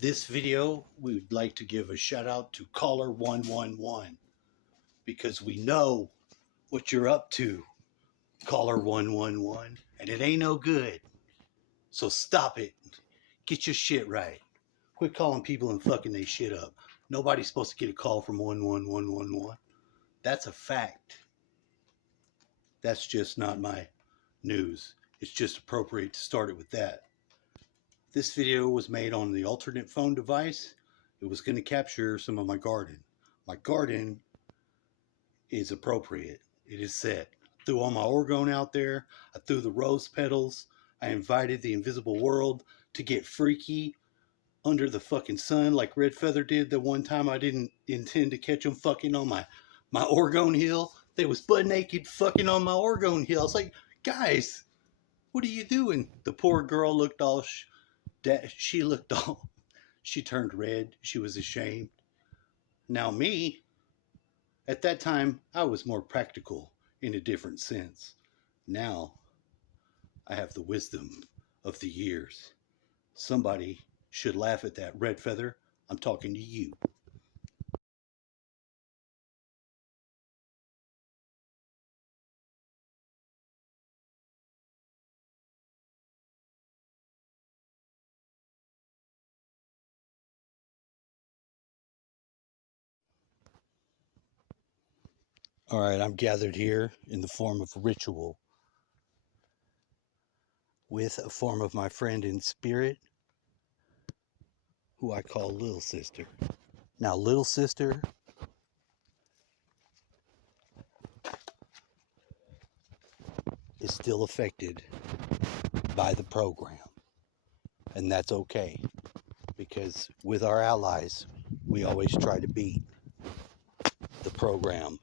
This video, we would like to give a shout out to caller 111 because we know what you're up to, caller 111, and it ain't no good. So stop it. Get your shit right. Quit calling people and fucking they shit up. Nobody's supposed to get a call from 11111. That's a fact. That's just not my news. It's just appropriate to start it with that. This video was made on the alternate phone device. It was going to capture some of my garden. My garden is appropriate. It is set. I threw all my orgone out there. I threw the rose petals. I invited the invisible world to get freaky under the fucking sun like Red Feather did the one time I didn't intend to catch them fucking on my orgone hill. They was butt naked fucking on my orgone hill. I was like, guys, what are you doing? The poor girl looked all... she turned red. She was ashamed. Now me, at that time, I was more practical in a different sense. Now, I have the wisdom of the years. Somebody should laugh at that, Red Feather. I'm talking to you. All right, I'm gathered here in the form of ritual with a form of my friend in spirit, who I call Little Sister. Now, Little Sister is still affected by the program, and that's okay, because with our allies, we always try to beat the program,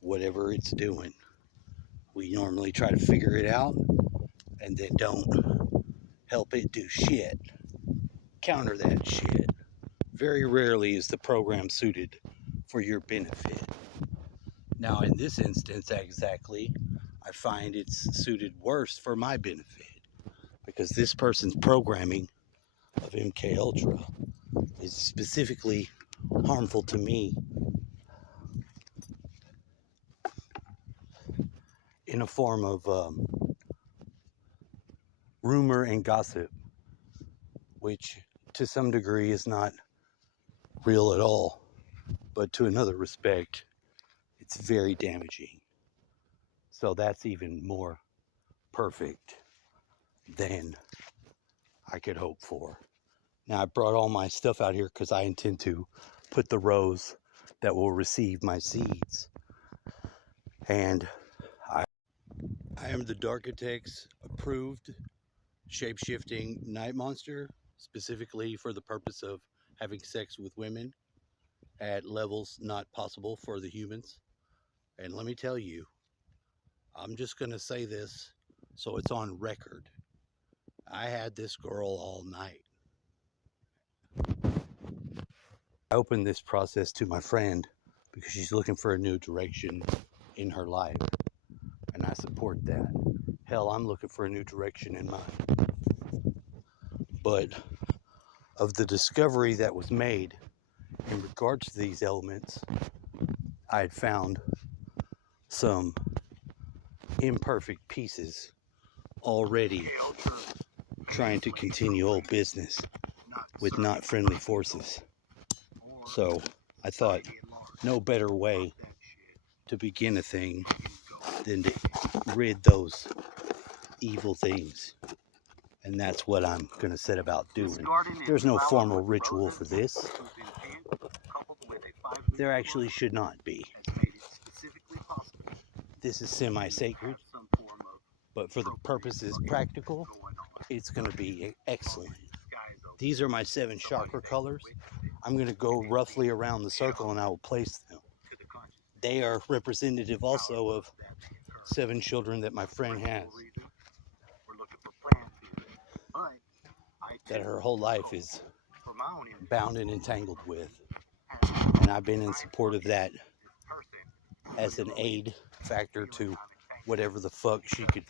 whatever it's doing. We normally try to figure it out and then don't help it do shit. Counter that shit. Very rarely is the program suited for your benefit. Now, in this instance, exactly, I find it's suited worse for my benefit, because this person's programming of MK Ultra is specifically harmful to me in a form of rumor and gossip, which to some degree is not real at all, but to another respect, it's very damaging. So that's even more perfect than I could hope for. Now, I brought all my stuff out here because I intend to put the rows that will receive my seeds. And I am the Darkitect's approved shape-shifting night monster, specifically for the purpose of having sex with women at levels not possible for the humans. And let me tell you, I'm just going to say this so it's on record. I had this girl all night. I opened this process to my friend because she's looking for a new direction in her life, and I support that. Hell, I'm looking for a new direction in mine. But of the discovery that was made in regards to these elements, I had found some imperfect pieces already trying to continue old business with not friendly forces. So I thought no better way to begin a thing than to rid those evil things. And that's what I'm going to set about doing. There's no formal ritual for this. There actually should not be. This is semi-sacred, but for the purposes practical, it's going to be excellent. These are my 7 chakra colors. I'm going to go roughly around the circle and I will place them. They are representative also of 7 children that my friend has, that her whole life is bound and entangled with. And I've been in support of that as an aid factor to whatever the fuck she could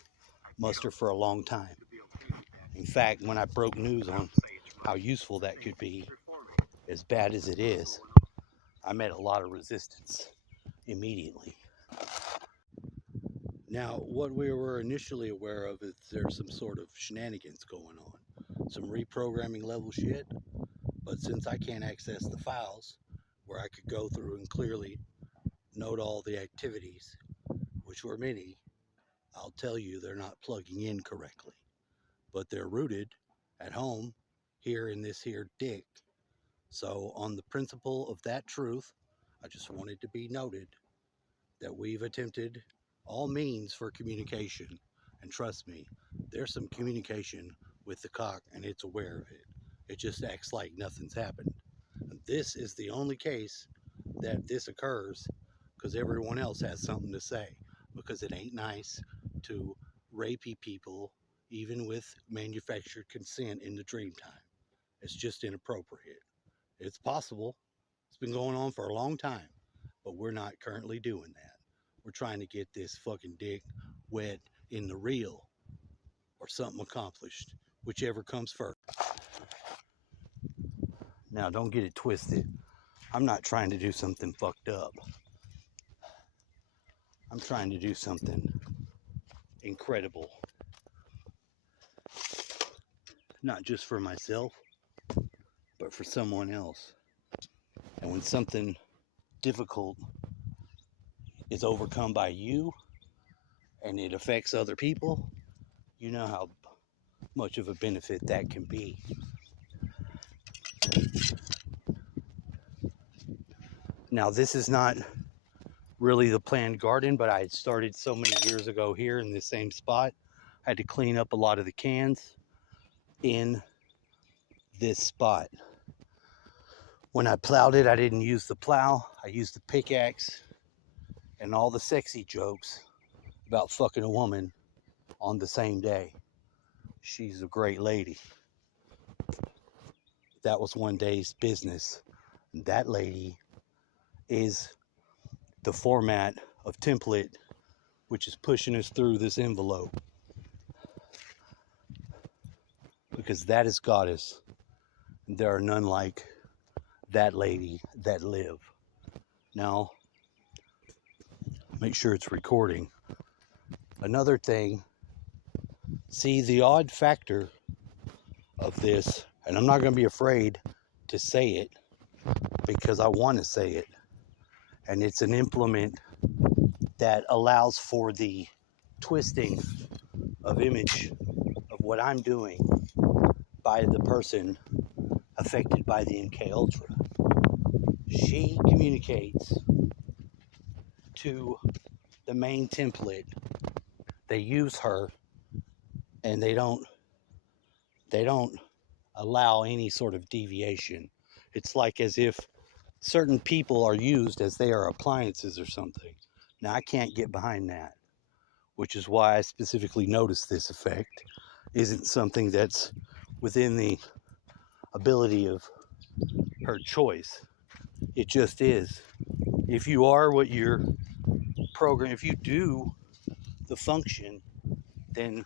muster for a long time. In fact, when I broke news on how useful that could be, as bad as it is, I met a lot of resistance immediately. Now, what we were initially aware of is there's some sort of shenanigans going on, some reprogramming level shit. But since I can't access the files where I could go through and clearly note all the activities, which were many, I'll tell you they're not plugging in correctly. But they're rooted at home here in this here dick. So on the principle of that truth, I just wanted to be noted that we've attempted all means for communication. And trust me, there's some communication with the cock and it's aware of it. It just acts like nothing's happened. And this is the only case that this occurs because everyone else has something to say. Because it ain't nice to rapey people even with manufactured consent in the dream time. It's just inappropriate. It's possible. It's been going on for a long time, but we're not currently doing that. We're trying to get this fucking dick wet in the real or something accomplished, whichever comes first. Now, don't get it twisted. I'm not trying to do something fucked up. I'm trying to do something incredible. Not just for myself, but for someone else. And when something difficult is overcome by you and it affects other people, you know how much of a benefit that can be. Now, this is not really the planned garden, but I had started so many years ago here in this same spot. I had to clean up a lot of the cans in this spot. When I plowed it, I didn't use the plow. I used the pickaxe, and all the sexy jokes about fucking a woman on the same day. She's a great lady. That was one day's business. That lady is the format of template which is pushing us through this envelope. Because that is goddess. There are none like that lady that live. Now, make sure it's recording. Another thing, see the odd factor of this, and I'm not going to be afraid to say it because I want to say it, and it's an implement that allows for the twisting of image of what I'm doing by the person affected by the MK Ultra. She communicates to the main template. They use her, and they don't allow any sort of deviation. It's like as if certain people are used as they are appliances or something. Now, I can't get behind that, which is why I specifically noticed this effect isn't something that's within the ability of her choice. It just is. If you are what you're programmed, if you do the function, then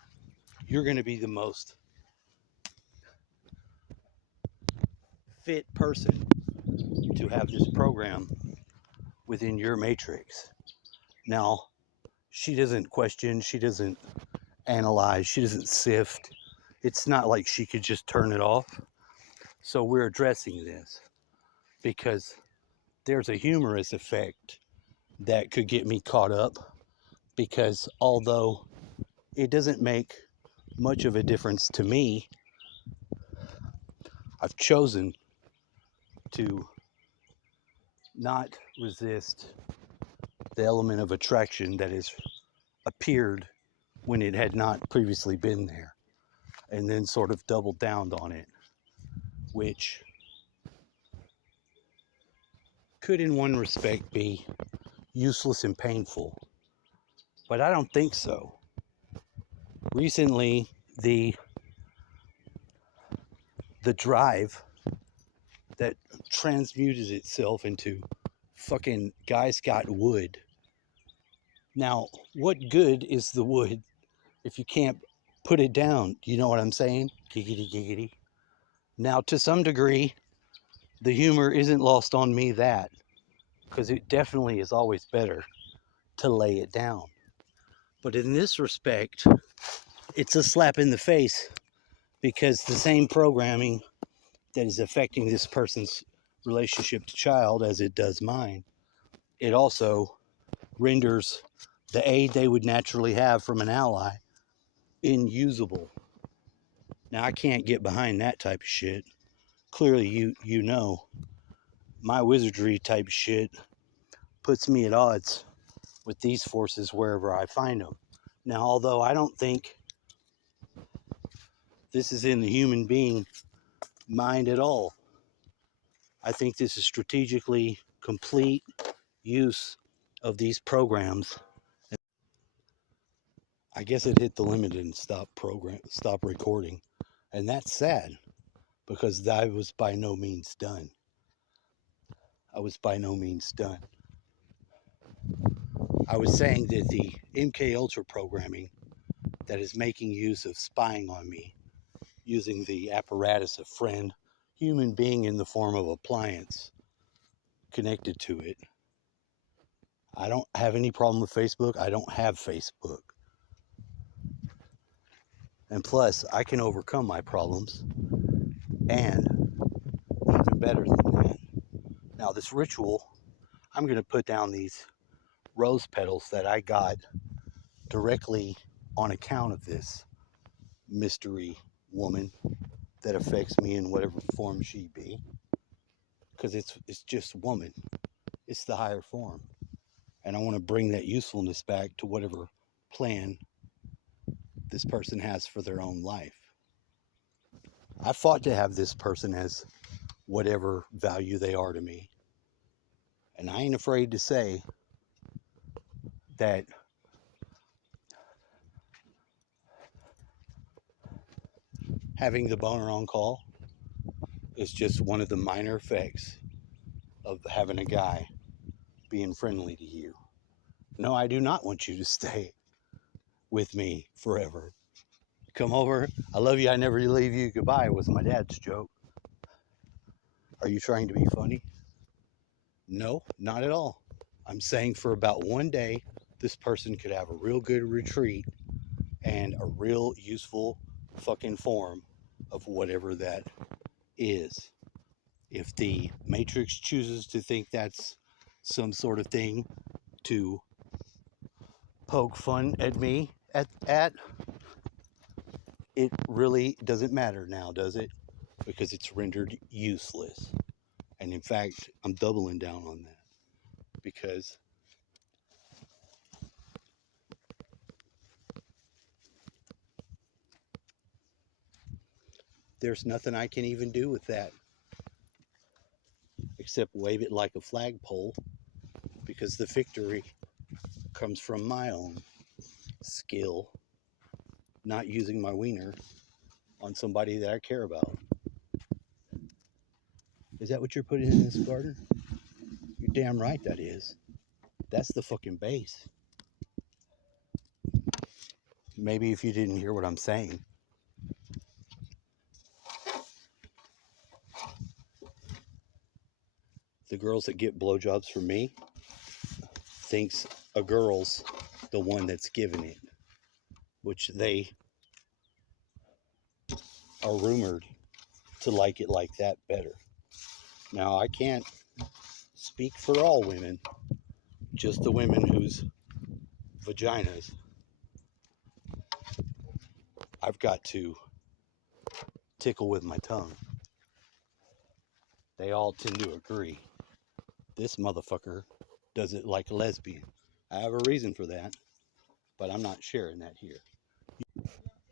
you're going to be the most fit person to have this program within your matrix. Now, she doesn't question, she doesn't analyze, she doesn't sift. It's not like she could just turn it off. So we're addressing this because there's a humorous effect that could get me caught up, because although it doesn't make much of a difference to me, I've chosen to not resist the element of attraction that has appeared when it had not previously been there, and then sort of doubled down on it, which could in one respect be useless and painful, but I don't think so. Recently, the drive that transmuted itself into fucking guys got wood. Now, what good is the wood if you can't put it down? You know what I'm saying? Giggity, giggity. Now, to some degree, the humor isn't lost on me that, because it definitely is always better to lay it down. But in this respect, it's a slap in the face because the same programming that is affecting this person's relationship to child as it does mine, it also renders the aid they would naturally have from an ally unusable. Now, I can't get behind that type of shit. Clearly, you know, my wizardry type shit puts me at odds with these forces wherever I find them. Now, although I don't think this is in the human being mind at all, I think this is strategically complete use of these programs. I guess it hit the limit and stop recording, and that's sad because I was by no means done. I was saying that the MK Ultra programming that is making use of spying on me, using the apparatus of friend, human being in the form of appliance connected to it. I don't have any problem with Facebook. I don't have Facebook. And plus, I can overcome my problems. And even better than that. Now, this ritual, I'm going to put down these rose petals that I got directly on account of this mystery woman that affects me in whatever form she be. Because it's just woman. It's the higher form. And I want to bring that usefulness back to whatever plan this person has for their own life. I fought to have this person as whatever value they are to me. And I ain't afraid to say that having the boner on call is just one of the minor effects of having a guy being friendly to you. No, I do not want you to stay with me forever. Come over. I love you. I never leave you. Goodbye was my dad's joke. Are you trying to be funny? No, not at all. I'm saying for about one day, this person could have a real good retreat and a real useful fucking form of whatever that is. If the Matrix chooses to think that's some sort of thing to poke fun at me at it really doesn't matter now, does it? Because it's rendered useless. And in fact, I'm doubling down on that because there's nothing I can even do with that except wave it like a flagpole, because the victory comes from my own skill, not using my wiener on somebody that I care about. Is that what you're putting in this garden? You're damn right that is. That's the fucking base. Maybe if you didn't hear what I'm saying. The girls that get blowjobs from me thinks a girl's the one that's giving it, which they are rumored to like it like that better. Now, I can't speak for all women, just the women whose vaginas I've got to tickle with my tongue. They all tend to agree. This motherfucker does it like a lesbian. I have a reason for that, but I'm not sharing that here.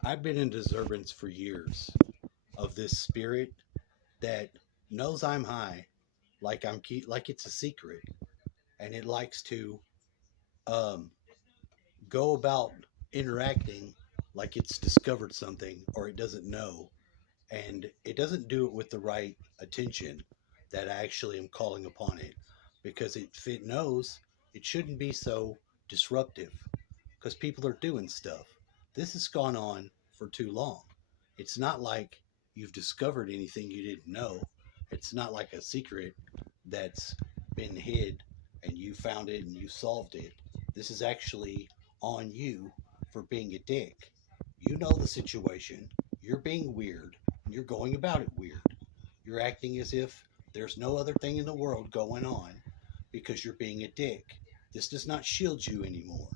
I've been in observance for years of this spirit that knows I'm high, like it's a secret, and it likes to go about interacting like it's discovered something or it doesn't know, and it doesn't do it with the right attention that I actually am calling upon it, because if it knows, it shouldn't be so disruptive because people are doing stuff. This has gone on for too long. It's not like you've discovered anything you didn't know. It's not like a secret that's been hid and you found it and you solved it. This is actually on you for being a dick. You know the situation. You're being weird. And you're going about it weird. You're acting as if there's no other thing in the world going on because you're being a dick. This does not shield you anymore.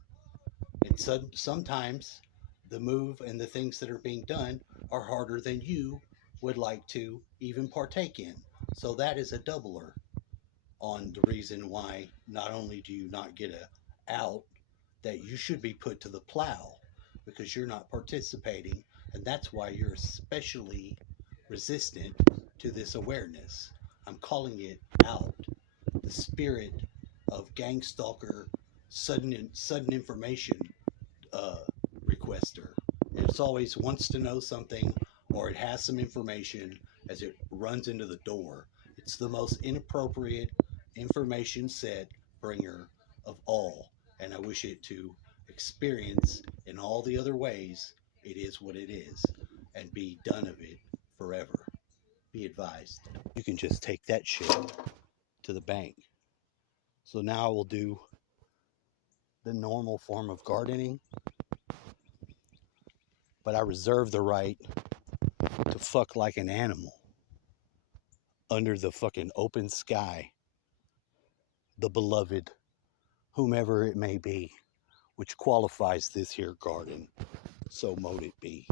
And sometimes the move and the things that are being done are harder than you would like to even partake in. So that is a doubler on the reason why not only do you not get a out, that you should be put to the plow because you're not participating, and that's why you're especially resistant to this awareness. I'm calling it out. The spirit of gang stalker, sudden information uh, requester. It's always wants to know something or it has some information as it runs into the door. It's the most inappropriate information set bringer of all, and I wish it to experience in all the other ways it is what it is and be done of it forever. Be advised. You can just take that shit to the bank. So now I will do the normal form of gardening, but I reserve the right to fuck like an animal under the fucking open sky, the beloved, whomever it may be, which qualifies this here garden. So mote it be.